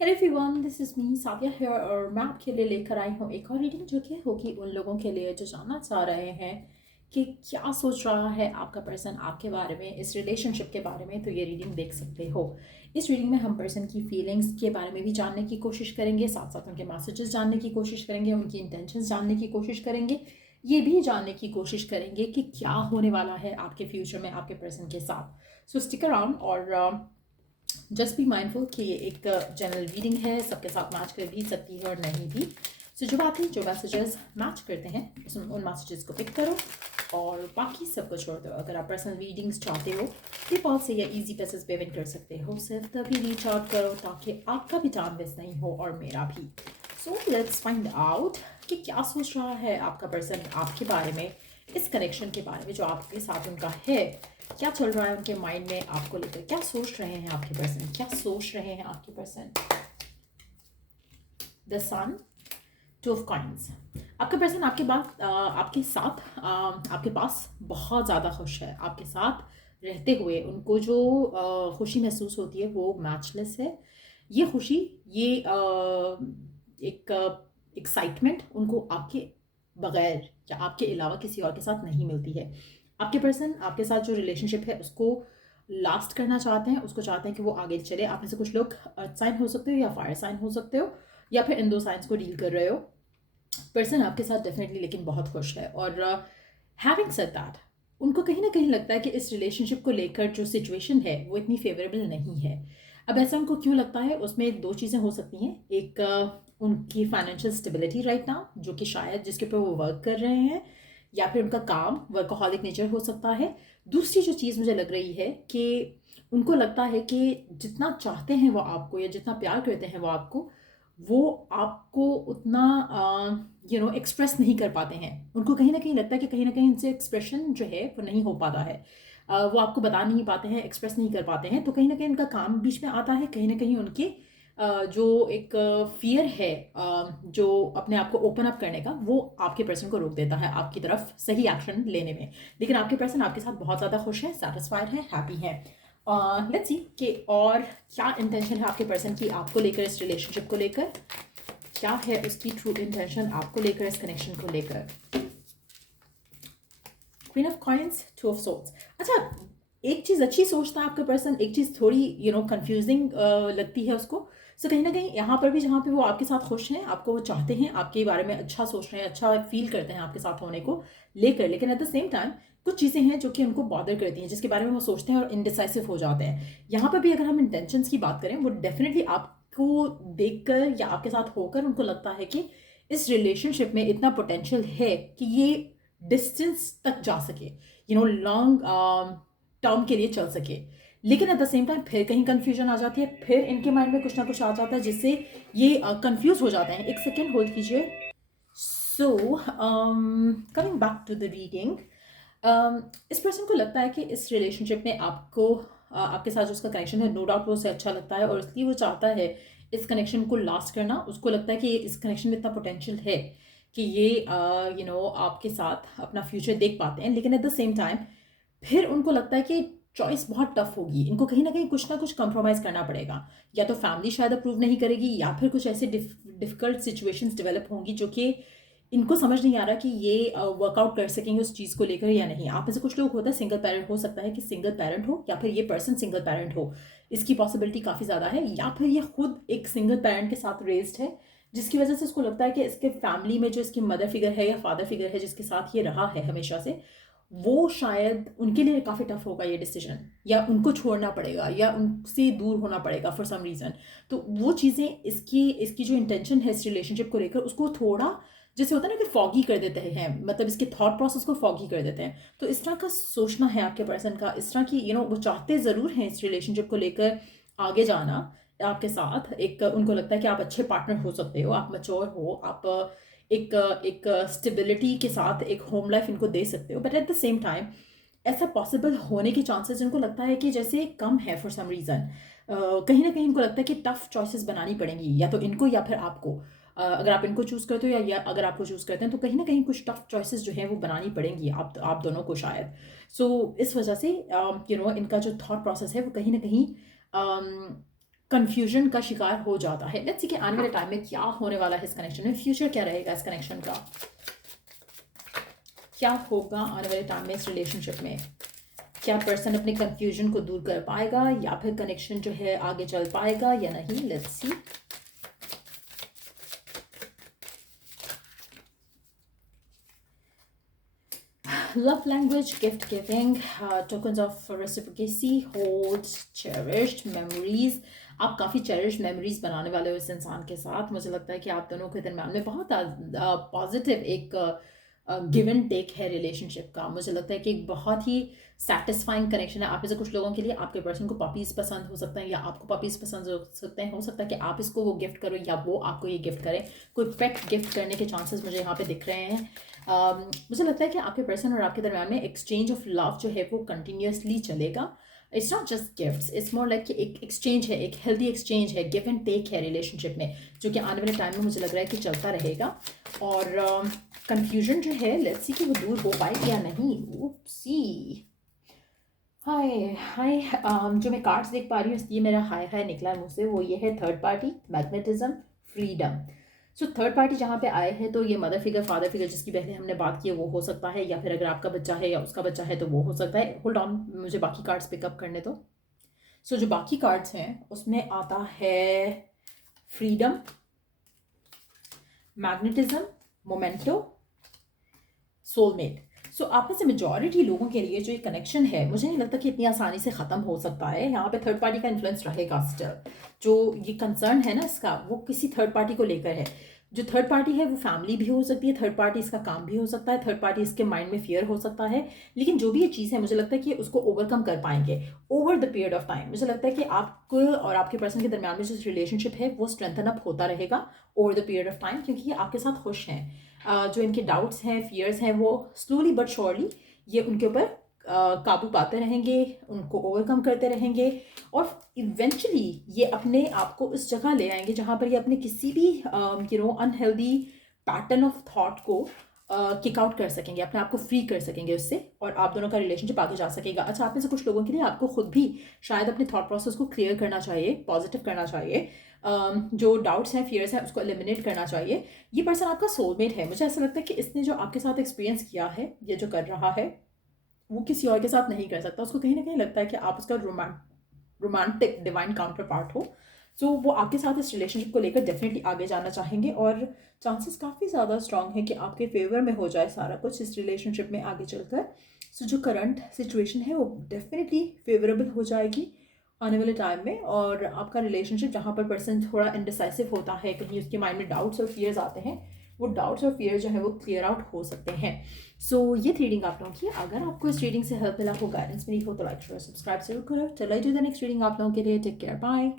Hello everyone, this is me Sadia here और मैं आपके लिए लेकर आई हूँ एक और रीडिंग जो कि होगी उन लोगों के लिए जो जानना चाह रहे हैं कि क्या सोच रहा है आपका पर्सन आपके बारे में, इस रिलेशनशिप के बारे में। तो ये रीडिंग देख सकते हो। इस रीडिंग में हम पर्सन की फीलिंग्स के बारे में भी जानने की कोशिश करेंगे, साथ साथ उनके मैसेजेस जानने की कोशिश करेंगे, उनकी इंटेंशंस जानने की कोशिश करेंगे। ये भी जानने की कोशिश करेंगे कि क्या होने वाला है आपके फ्यूचर में आपके पर्सन के साथ। सो स्टिक अराउंड और जस्ट बी माइंडफुल कि ये एक जनरल रीडिंग है, सबके साथ मैच कर भी सकती है और नहीं भी। सो जो बातें जो मैसेजेस मैच करते हैं उन मैसेजेस को पिक करो और बाकी सबको छोड़ दो। अगर आप पर्सनल रीडिंग्स चाहते हो पेपॉल से या इजी पैसेज पे विन कर सकते हो। सिर्फ तभी रीच आउट करो ताकि आपका भी टाइम वेस्ट नहीं हो और मेरा भी। सो लेट्स फाइंड आउट कि क्या सोच रहा है आपका पर्सन आपके बारे में, इस कनेक्शन के बारे में जो आपके साथ उनका है। क्या चल रहा है उनके माइंड में आपको लेकर, क्या सोच रहे हैं आपके पर्सन, क्या सोच रहे हैं आपके person. The sun, two of coins. आपका पर्सन आपके बाद आपके साथ आपके पास बहुत ज़्यादा खुश है। आपके साथ रहते हुए उनको जो खुशी महसूस होती है वो मैचलेस है। ये खुशी, ये एक एक्साइटमेंट उनको आपके बगैर या आपके अलावा किसी और के साथ नहीं मिलती है। आपके पर्सन आपके साथ जो रिलेशनशिप है उसको लास्ट करना चाहते हैं, उसको चाहते हैं कि वो आगे चले। आप में से कुछ लोग अर्थ साइन हो सकते हो या फायर साइन हो सकते हो या फिर इन दो साइंस को डील कर रहे हो। पर्सन आपके साथ डेफिनेटली लेकिन बहुत खुश है। और हैविंग सेड दैट, उनको कहीं ना कहीं लगता है कि इस रिलेशनशिप को लेकर जो सिचुएशन है वो इतनी फेवरेबल नहीं है। अब ऐसा उनको क्यों लगता है, उसमें दो चीज़ें हो सकती हैं। एक उनकी फाइनेंशियल स्टेबिलिटी राइट नाउ जो कि शायद जिसके ऊपर वो वर्क कर रहे हैं, या फिर उनका काम वर्कोहॉलिक नेचर हो सकता है। दूसरी जो चीज़ मुझे लग रही है कि उनको लगता है कि जितना चाहते हैं वो आपको या जितना प्यार करते हैं वो आपको, वो आपको उतना एक्सप्रेस नहीं कर पाते हैं। उनको कहीं ना कहीं लगता है कि कहीं ना कहीं उनसे एक्सप्रेशन जो है वो नहीं हो पाता है। वो आपको बता नहीं पाते हैं, एक्सप्रेस नहीं कर पाते हैं। तो कहीं ना कहीं उनका काम बीच में आता है, कहीं ना कहीं उनके जो एक फियर है जो अपने आप को ओपन अप करने का, वो आपके पर्सन को रोक देता है आपकी तरफ सही एक्शन लेने में। लेकिन आपके पर्सन आपके साथ बहुत ज़्यादा खुश है, सेटिस्फाइड है, हैप्पी है। लेट्स सी कि और क्या इंटेंशन है आपके पर्सन की आपको लेकर, इस रिलेशनशिप को लेकर। क्या है उसकी ट्रू इंटेंशन आपको लेकर, इस कनेक्शन को लेकर। Queen of coins, two of swords. अच्छा, एक चीज़ अच्छी सोचता है आपका पर्सन, एक चीज़ थोड़ी कंफ्यूजिंग लगती है उसको। सो कहीं ना कहीं यहाँ पर भी जहाँ पे वो आपके साथ खुश हैं, आपको वो चाहते हैं, आपके बारे में अच्छा सोच रहे हैं, अच्छा फील करते हैं आपके साथ होने को लेकर, लेकिन एट द सेम टाइम कुछ चीज़ें हैं जो कि उनको बॉदर करती हैं, जिसके बारे में वो सोचते हैं और इनडिसाइसिव हो जाते हैं। यहाँ पर भी अगर हम इंटेंशंस की बात करें, वो डेफिनेटली आपको देखकर या आपके साथ होकर उनको लगता है कि इस रिलेशनशिप में इतना पोटेंशियल है कि ये डिस्टेंस तक जा सके, लॉन्ग टर्म के लिए चल सके। लेकिन एट द सेम टाइम फिर कहीं कंफ्यूजन आ जाती है, फिर इनके माइंड में कुछ ना कुछ आ जाता है जिससे ये कंफ्यूज हो जाते हैं। एक सेकेंड होल्ड कीजिए। So coming back to the reading, इस पर्सन को लगता है कि इस रिलेशनशिप में आपको आपके साथ जो उसका कनेक्शन है, नो डाउट वो उसे अच्छा लगता है और इसलिए वो चाहता है इस कनेक्शन को लास्ट करना। उसको लगता है कि इस कनेक्शन में इतना पोटेंशियल है कि ये आपके साथ अपना फ्यूचर देख पाते हैं। लेकिन एट द सेम टाइम फिर उनको लगता है कि चॉइस बहुत टफ होगी, इनको कहीं ना कुछ कंप्रोमाइज़ करना पड़ेगा। या तो फैमिली शायद अप्रूव नहीं करेगी, या फिर कुछ ऐसे डिफ़िकल्ट सिचुएशंस डेवलप होंगी जो कि इनको समझ नहीं आ रहा कि ये वर्कआउट कर सकेंगे उस चीज़ को लेकर या नहीं। आप में से कुछ लोग होता है सिंगल पेरेंट, हो सकता है कि सिंगल पेरेंट हो या फिर ये पर्सन सिंगल पेरेंट हो, इसकी पॉसिबिलिटी काफ़ी ज़्यादा है। या फिर ये खुद एक सिंगल पेरेंट के साथ रेज्ड है, जिसकी वजह से इसको लगता है कि इसके फैमिली में जो इसकी मदर फिगर है या फादर फिगर है जिसके साथ ये रहा है हमेशा से, वो शायद उनके लिए काफ़ी टफ होगा ये डिसीजन, या उनको छोड़ना पड़ेगा या उनसे दूर होना पड़ेगा फॉर सम रीज़न। तो वो चीज़ें इसकी इसकी जो इंटेंशन है इस रिलेशनशिप को लेकर, उसको थोड़ा जैसे होता है ना कि फॉगी कर देते हैं, मतलब इसके थॉट प्रोसेस को फॉगी कर देते हैं। तो इस तरह का सोचना है आपके पर्सन का, इस तरह की वो चाहते ज़रूर हैं इस रिलेशनशिप को लेकर आगे जाना आपके साथ। एक उनको लगता है कि आप अच्छे पार्टनर हो सकते हो, आप मच्योर हो, आप एक एक स्टेबिलिटी के साथ एक होम लाइफ इनको दे सकते हो। But at the same time ऐसा पॉसिबल होने के चांसेस इनको लगता है कि जैसे कम है फॉर सम रीज़न। कहीं ना कहीं इनको लगता है कि टफ चॉइसेस बनानी पड़ेंगी, या तो इनको या फिर आपको। अगर आप इनको चूज़ करते हो या अगर आपको चूज़ करते हैं, तो कहीं ना कहीं कुछ टफ चॉइसेस जो हैं वो बनानी पड़ेंगी आप दोनों को शायद। इस वजह से इनका जो थॉट प्रोसेस है वो कहीं ना कहीं कंफ्यूजन का शिकार हो जाता है। लेट्स सी कि आने वाले टाइम में क्या होने वाला है इस कनेक्शन में, फ्यूचर क्या रहेगा इस कनेक्शन का, क्या होगा आने वाले टाइम में इस रिलेशनशिप में, क्या पर्सन अपने कंफ्यूजन को दूर कर पाएगा या फिर कनेक्शन जो है आगे चल पाएगा या नहीं। Let's see. Love language, gift giving, tokens of reciprocity, holds, cherished memories. आप काफ़ी cherished memories बनाने वाले हो इस इंसान के साथ। मुझे लगता है कि आप दोनों के दरम्यान में बहुत पॉजिटिव एक गिव एंड टेक है रिलेशनशिप का। मुझे लगता है कि एक बहुत ही सेटिस्फाइंग कनेक्शन है। आप में से कुछ लोगों के लिए आपके पर्सन को पपीज़ पसंद हो सकता है या आपको पपीज़ पसंद हो सकते हैं। हो सकता है कि आप इसको वो गिफ्ट करो या वो आपको ये गिफ्ट करें। कोई पेट गिफ्ट करने के चांसेस मुझे यहाँ पे दिख रहे हैं। मुझे लगता है कि आपके पर्सन और आपके दरम्यान में एक्सचेंज ऑफ लव जो है वो कंटिन्यूसली चलेगा। It's not just gifts, it's more like कि एक एक्सचेंज है, एक हेल्दी एक्सचेंज है, गिव एंड टेक है रिलेशनशिप में, जो कि आने वाले टाइम में मुझे लग रहा है कि चलता रहेगा। और कंफ्यूजन जो है लेट्स सी कि वो दूर हो पाए या नहीं। सी हाय हाय, जो मैं कार्ड्स देख पा रही हूँ ये मेरा हाय हाय निकला है मुझसे, वो ये है third party, magnetism, freedom. So third party जहाँ पे आए हैं तो ये मदर फिगर, फादर फिगर जिसकी पहले हमने बात की है वो हो सकता है, या फिर अगर आपका बच्चा है या उसका बच्चा है तो वो हो सकता है। होल्ड ऑन, मुझे बाकी कार्ड्स पिकअप करने दो। सो जो बाकी कार्ड्स हैं उसमें आता है फ्रीडम, मैग्नेटिज्म, मोमेंटो, सोलमेट। सो आप में से मेजॉरिटी लोगों के लिए जो ये कनेक्शन है मुझे नहीं लगता कि इतनी आसानी से ख़त्म हो सकता है। यहाँ पे थर्ड पार्टी का इन्फ्लुएंस रहेगा स्टिल। जो ये कंसर्न है ना इसका, वो किसी थर्ड पार्टी को लेकर है। जो थर्ड पार्टी है वो फैमिली भी हो सकती है, थर्ड पार्टी इसका काम भी हो सकता है, थर्ड पार्टी इसके माइंड में फियर हो सकता है। लेकिन जो भी ये चीज़ है मुझे लगता है कि उसको ओवरकम कर पाएंगे over the period of time. मुझे लगता है कि आपको और आपके पर्सन के दरमियान में जो रिलेशनशिप है वो स्ट्रेंथन अप होता रहेगा over the period of time, क्योंकि ये आपके साथ खुश हैं। जो इनके डाउट्स हैं, फियर्स हैं, वो स्लोली बट श्योरली ये उनके ऊपर काबू पाते रहेंगे, उनको ओवरकम करते रहेंगे और इवेंचुअली ये अपने आप को इस जगह ले आएंगे जहाँ पर ये अपने किसी भी अनहेल्दी पैटर्न ऑफ थॉट को किक आउट कर सकेंगे, अपने आप को फ्री कर सकेंगे उससे, और आप दोनों का रिलेशनशिप आगे जा सकेगा। अच्छा, आप में से कुछ लोगों के लिए आपको खुद भी शायद अपने थॉट प्रोसेस को क्लियर करना चाहिए, पॉजिटिव करना चाहिए, जो डाउट्स हैं, फियर्स हैं, उसको एलिमिनेट करना चाहिए। ये पर्सन आपका सोलमेट है। मुझे ऐसा लगता है कि इसने जो आपके साथ एक्सपीरियंस किया है, ये जो कर रहा है, वो किसी और के साथ नहीं कर सकता। उसको कहीं ना कहीं लगता है कि आप उसका रोमांटिक डिवाइन काउंटर पार्ट हो। सो वो आपके साथ इस रिलेशनशिप को लेकर डेफिनेटली आगे जाना चाहेंगे और चांसेस काफ़ी ज़्यादा स्ट्रांग है कि आपके फेवर में हो जाए सारा कुछ इस रिलेशनशिप में आगे चलकर। सो जो करंट सिचुएशन है वो डेफिनेटली फेवरेबल हो जाएगी आने वाले टाइम में। और आपका रिलेशनशिप जहाँ पर पर्सन थोड़ा इनडिसाइसिव होता है, कहीं उसके माइंड में डाउट्स और फियर्स आते हैं, वो डाउट्स और फियर जो है वो क्लियर आउट हो सकते हैं। सो ये रीडिंग आप लोगों की, अगर आपको इस रीडिंग से हेल्प मिला हो, गाइडेंस मिली हो, तो लाइक शेयर सब्सक्राइब जरूर करो। चलो I do the next reading आप लोगों के लिए। Take care, bye.